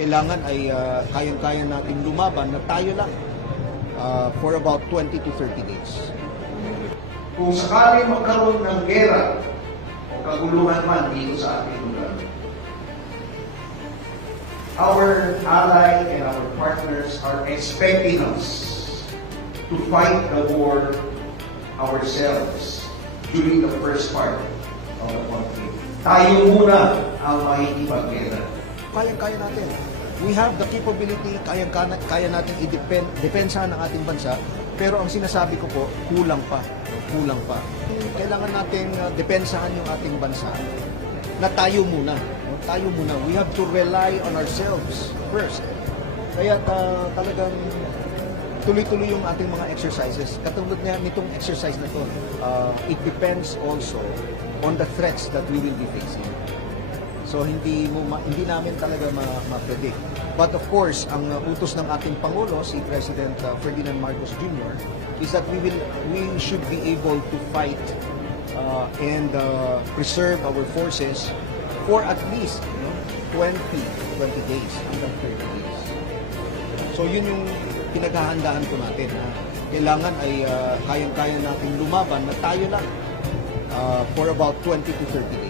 Kailangan ay kayang-kaya nating lumaban na tayo lang for about 20 to 30 days. Kung sakaling magkaroon ng gera o kaguluhan man dito sa ating lugar, our ally and our partners are expecting us to fight the war ourselves during the first part of the conflict. Tayo muna ang makikipaggera. Kayang-kaya natin. We have the capability, kaya natin i-depensahan ang ating bansa, pero ang sinasabi ko po, kulang pa. Kulang pa. Kailangan natin depensahan yung ating bansa na tayo muna. Tayo muna. We have to rely on ourselves first. Kaya talagang tuloy-tuloy yung ating mga exercises. Katulad nga nitong exercise na to, it depends also on the threats that we will be facing. So hindi namin talaga ma-predict. But of course, ang utos ng ating Pangulo, si President Ferdinand Marcos Jr., is that we should be able to fight and preserve our forces for at least 20 days, hanggang 30 days. So yun yung pinaghahandaan ko natin. Kailangan ay kayang-kaya nating lumaban na tayo lang for about 20 to 30 days.